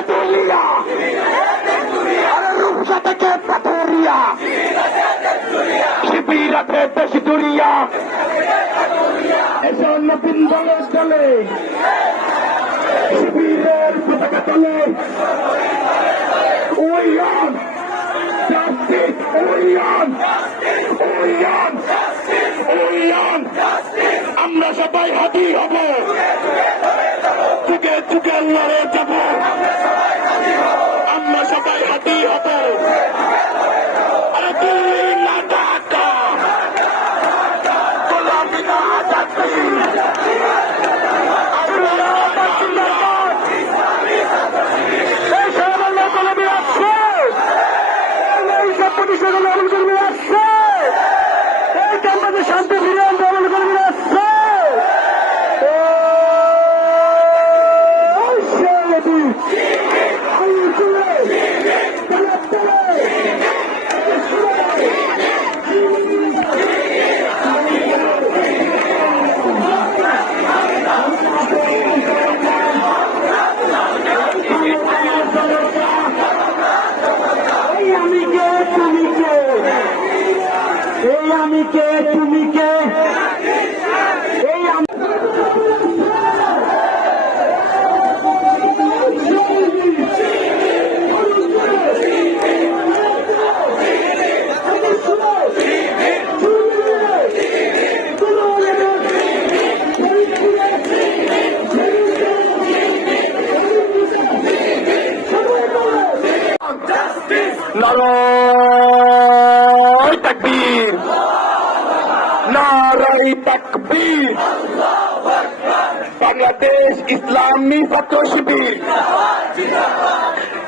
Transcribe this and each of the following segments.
তেতুলিয়া, আরে রূপসা থেকে পাথুরিয়া, শিবির আছে দেশ দুনিয়া, এসব নতুন দলে দলে শিবিরের পতাকা তলে ওয়ান জাস্টিস, ওয়ান আমরা সবাই হাতি হব, যুগে যুগে লড়ে যাব, আমরা সবাই হাতি হব। আরে দিল্লি না ঢাকা, গোলামি না আজাদি, এই সাধারণ গোলামি আসছে, এই সব প্রতিষ্ঠান গোলামি আসছে, এই ক্যাম্পাসে শান্তি ফিরে আনতে গোলামি আসছে। আমি কে তুমি কে, এই নারায়ে তাকবীর, নারায়ে তাকবীর, বাংলাদেশ ইসলামী ছাত্র শিবির।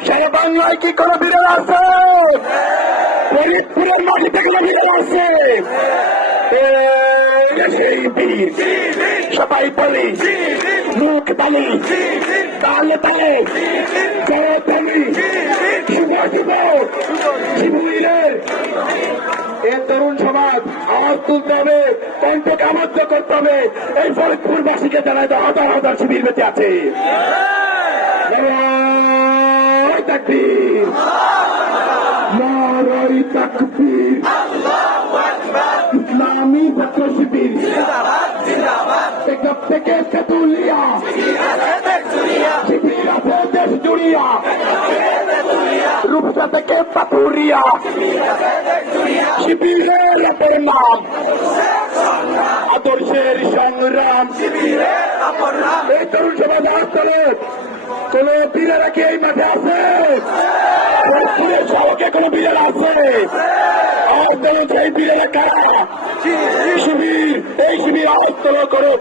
সারা বাংলায় কি কোনো বিরল আছে? ফরিদপুরের মাটিতে কোনো বিরল আছে? সেই বীর সবাই বলি, মুখ তালি, তালে তালে জয়ধ্বনি, শুভ শুভ শিবিরের। এ তরুণ সমাজ আওয়াজ তুলতে হবে, কণ্ঠকে আবদ্ধ করতে হবে। এই ফরিদপুরবাসীকে জানাই তো হাজার হাজার শিবির বেঁচে আছে। নারায়ে তাকবীর, নারায়ে তাকবীর, ইসলামী ছাত্র শিবির থেকে তেতুলিয়া, শিবির আছে দেশ জুড়িয়া, রূপসা থেকে পাথুরিয়া, শিবিরের অপর নাম আদর্শের সংগ্রাম। এই তরুণ সমাজ আওয়াজ তোলে, কোন বীরেরা কি এই মাঠে আছে? সড়কে কোন বীরেরা আছে? আওয়াজ তোলো, এই বীরেরা কারা? শিবির, এই শিবির আওয়াজ তোলো করো।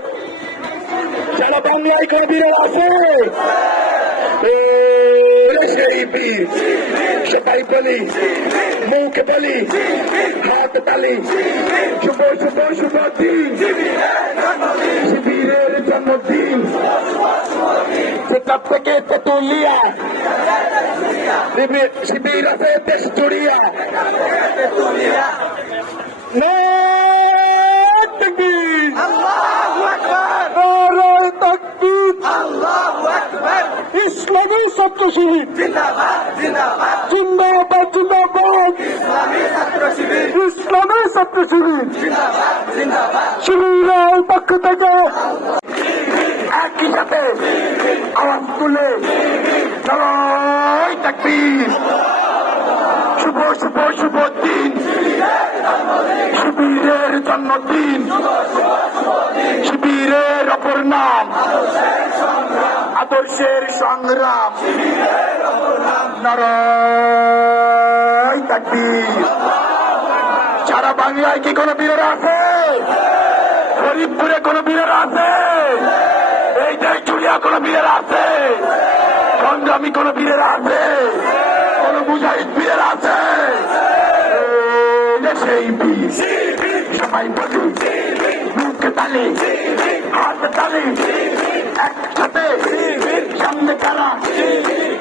সারা বাংলায় কোন বীরেরা আছে? সেই বীর সবাই বলি, মুখ বলি, হাত তালি, শুভ শুভ শুভ দিন, শিবিরের জন্মদিন। সেখান থেকে তেতুলিয়া, শিবির আছে দেশ জুড়িয়া। নারায়ে তাকবীর, নারায়ে তাকবীর, ইসলামী ছাত্র শিবির জিন্দাবাদ, জিন্দাবাদ, ইসলামী ছাত্র শিবির শিবিরের পক্ষ থেকে একই সাথে আওয়াজ তুলে নারায়ে তাকবীর, শুভ শুভ শুভ দিন, শিবিরের জন্মদিন, শিবিরের অপর নাম আদর্শের সংগ্রাম। নারায়ে তাকবীর। সারা বাংলায় কি কোনো বীরেরা আছে? ফরিদপুরে কোনো বীরেরা আছে? এই দেশ জুড়িয়া কোনো বীরেরা আছে? সংগ্রামী কোনো বীরেরা আছে? কোন মুজাহিদ বীরেরা আছে? সেই বীর সবাই বলি, মুখ তালি, হাত তালি, একসাথে সামনে কারা,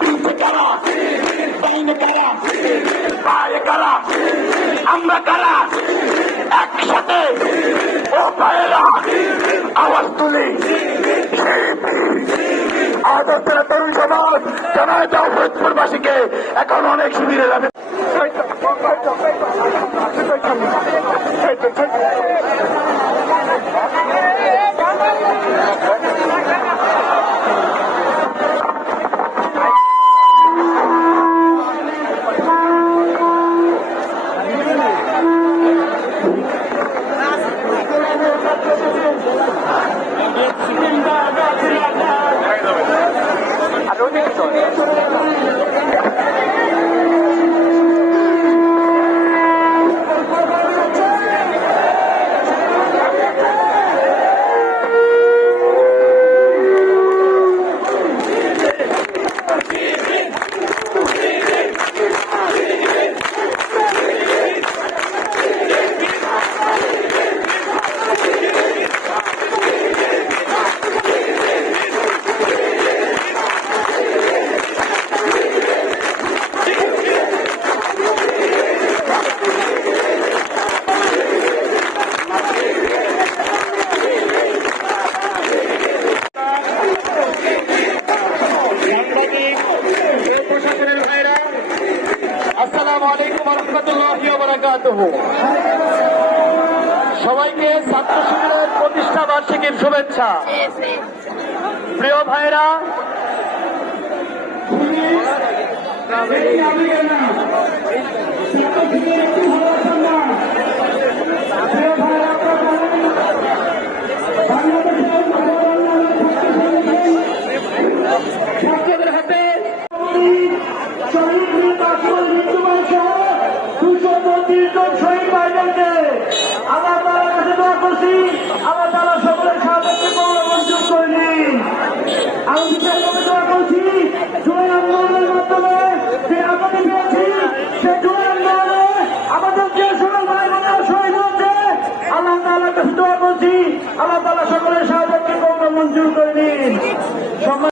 পিছে কারা, ডাইনে কারা, পায়ে কারা, আমরা কারা, একসাথে ও ভাইয়েরা আওয়াজ তুলি, সেই বীর অবস্থার তরুণ সমাজ জানায় দাও ফরিদপুরবাসীকে এখন অনেক শিবিরে যাবে। আসসালামু আলাইকুম ওয়া রাহমাতুল্লাহি ওয়া বারাকাতুহু। সবাইকে ছাত্র শিবিরের প্রতিষ্ঠা বার্ষিকীর শুভেচ্ছা। প্রিয় ভাইরা, আমার তারা সকলের সাহায্যে মঞ্জুর করেনি। আমি বিশেষভাবে দোয়া করছি জুলাই আন্দোলনের মাধ্যমে যে আগামী পেয়েছি